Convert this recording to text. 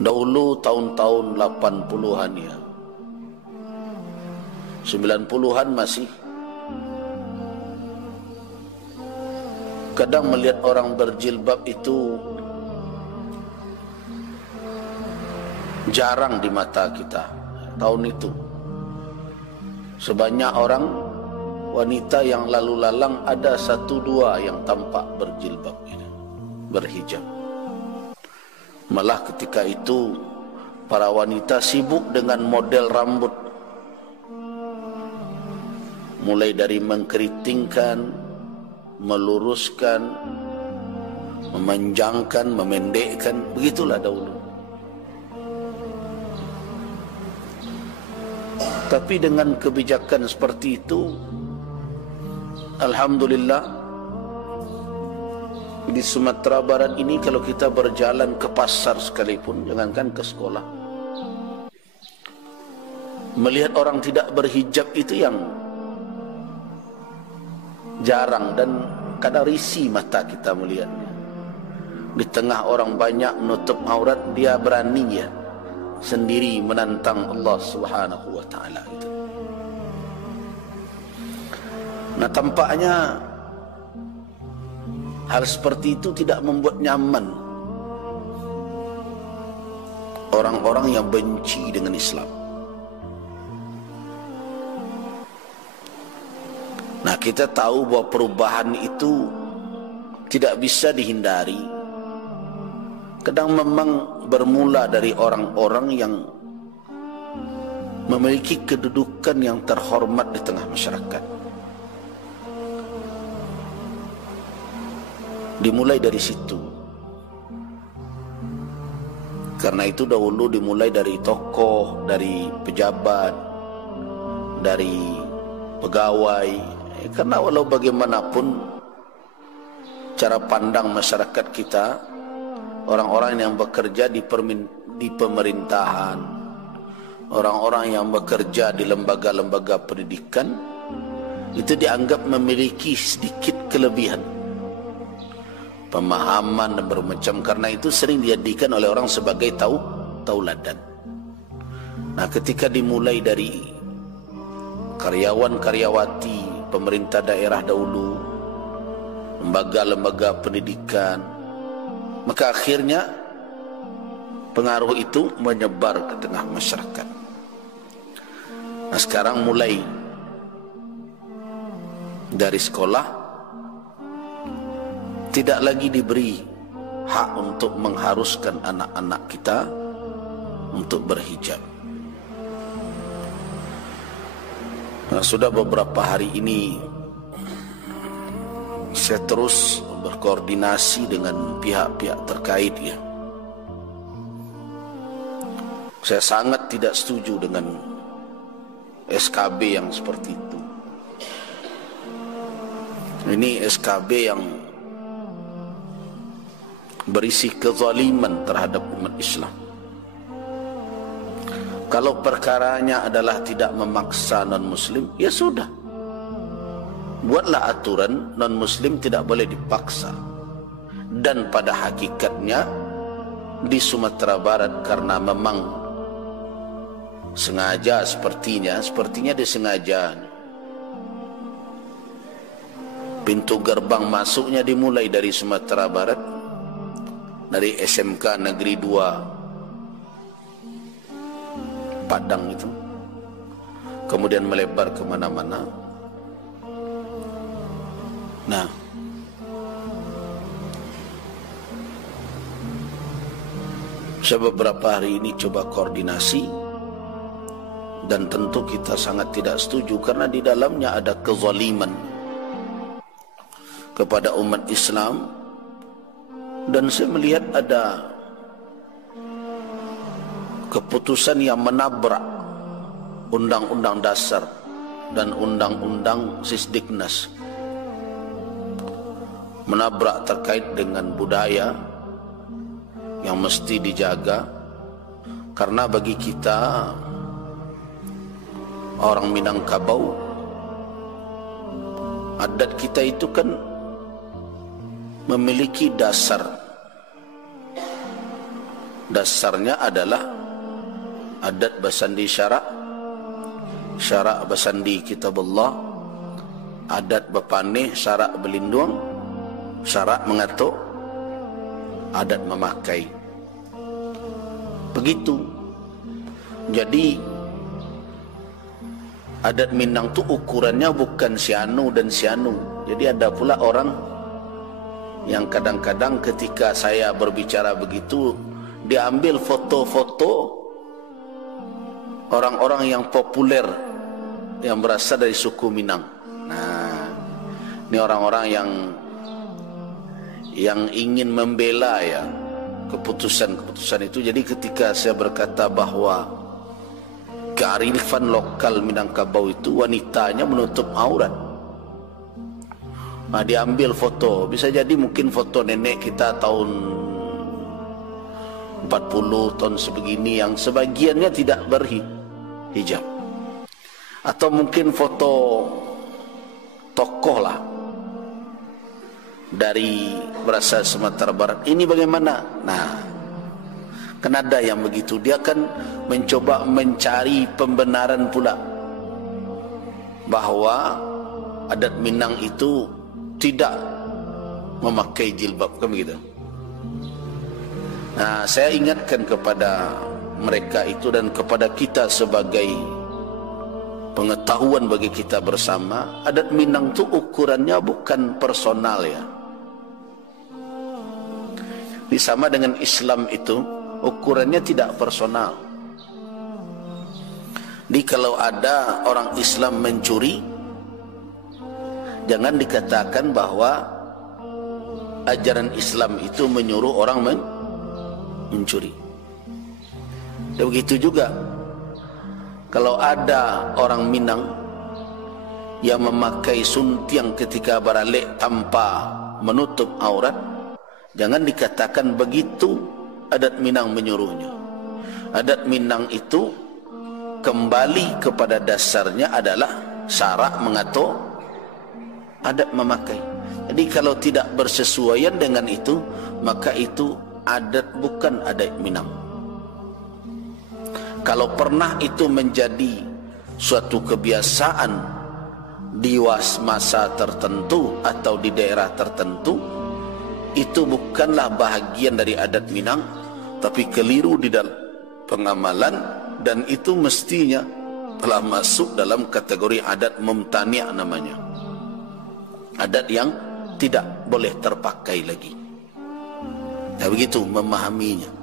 Dahulu tahun-tahun 80-an ya, 90-an masih kadang melihat orang berjilbab itu jarang di mata kita. Tahun itu sebanyak orang wanita yang lalu lalang ada 1-2 yang tampak berjilbab ini, berhijab. Malah ketika itu para wanita sibuk dengan model rambut, mulai dari mengkeritingkan, meluruskan, memanjangkan, memendekkan, begitulah dahulu. Tapi dengan kebijakan seperti itu, alhamdulillah, di Sumatera Barat ini kalau kita berjalan ke pasar sekalipun, jangankan ke sekolah, melihat orang tidak berhijab itu yang jarang dan kadang risih mata kita melihatnya. Di tengah orang banyak menutup aurat, dia berani ya sendiri menantang Allah Subhanahu wa taala itu. Nah, tampaknya hal seperti itu tidak membuat nyaman orang-orang yang benci dengan Islam. Nah, kita tahu bahwa perubahan itu tidak bisa dihindari. Kadang memang bermula dari orang-orang yang memiliki kedudukan yang terhormat di tengah masyarakat. Dimulai dari situ. Karena itu dahulu dimulai dari tokoh, dari pejabat, dari pegawai. Karena walau bagaimanapun cara pandang masyarakat kita, orang-orang yang bekerja di pemerintahan, orang-orang yang bekerja di lembaga-lembaga pendidikan, itu dianggap memiliki sedikit kelebihan pemahaman dan bermacam. Karena itu sering dijadikan oleh orang sebagai tauladan. Nah, ketika dimulai dari karyawan-karyawati pemerintah daerah dahulu, lembaga-lembaga pendidikan, maka akhirnya pengaruh itu menyebar ke tengah masyarakat. Nah, sekarang mulai dari sekolah tidak lagi diberi hak untuk mengharuskan anak-anak kita untuk berhijab. Nah, sudah beberapa hari ini saya terus berkoordinasi dengan pihak-pihak terkait ya. Saya sangat tidak setuju dengan SKB yang seperti itu. Ini SKB yang berisi kezaliman terhadap umat Islam. Kalau perkaranya adalah tidak memaksa non-muslim, ya sudah, buatlah aturan non-muslim tidak boleh dipaksa. Dan pada hakikatnya di Sumatera Barat, karena memang sengaja sepertinya disengaja, pintu gerbang masuknya dimulai dari Sumatera Barat, dari SMK Negeri 2 Padang itu, kemudian melebar kemana-mana. Nah, saya beberapa hari ini coba koordinasi, dan tentu kita sangat tidak setuju karena di dalamnya ada kezaliman kepada umat Islam. Dan saya melihat ada keputusan yang menabrak Undang-Undang Dasar dan Undang-Undang Sisdiknas, menabrak terkait dengan budaya yang mesti dijaga. Karena bagi kita orang Minangkabau, adat kita itu kan memiliki dasar dasarnya adalah adat basandi syarak, syarak basandi kitabullah, adat bapane syarak berlindung, syarak mengatur, adat memakai. Begitu. Jadi adat Minang tu ukurannya bukan sianu dan sianu. Jadi ada pula orang yang kadang-kadang ketika saya berbicara begitu, dia ambil foto-foto orang-orang yang populer yang berasal dari suku Minang. Nah, ini orang-orang yang ingin membela ya keputusan-keputusan itu. Jadi ketika saya berkata bahwa kearifan lokal Minangkabau itu wanitanya menutup aurat, nah, diambil foto, bisa jadi mungkin foto nenek kita tahun 40 tahun sebegini yang sebagiannya tidak berhijab, atau mungkin foto tokoh lah dari berasal Sumatera Barat. Ini bagaimana? Nah, kan ada yang begitu, dia akan mencoba mencari pembenaran pula bahwa adat Minang itu tidak memakai jilbab, kan begitu. Nah, saya ingatkan kepada mereka itu dan kepada kita sebagai pengetahuan bagi kita bersama, adat Minang itu ukurannya bukan personal ya. Sama dengan Islam itu ukurannya tidak personal. Jadi kalau ada orang Islam mencuri, jangan dikatakan bahwa ajaran Islam itu menyuruh orang mencuri. Dan begitu juga kalau ada orang Minang yang memakai suntiang ketika baralek tanpa menutup aurat, jangan dikatakan begitu adat Minang menyuruhnya. Adat Minang itu kembali kepada dasarnya adalah syarak mengatur, adat memakai. Jadi kalau tidak bersesuaian dengan itu, maka itu adat bukan adat Minang. Kalau pernah itu menjadi suatu kebiasaan di masa tertentu atau di daerah tertentu, itu bukanlah bahagian dari adat Minang, tapi keliru di dalam pengamalan, dan itu mestinya telah masuk dalam kategori adat mumtani' namanya, adat yang tidak boleh terpakai lagi. Dan begitu memahaminya.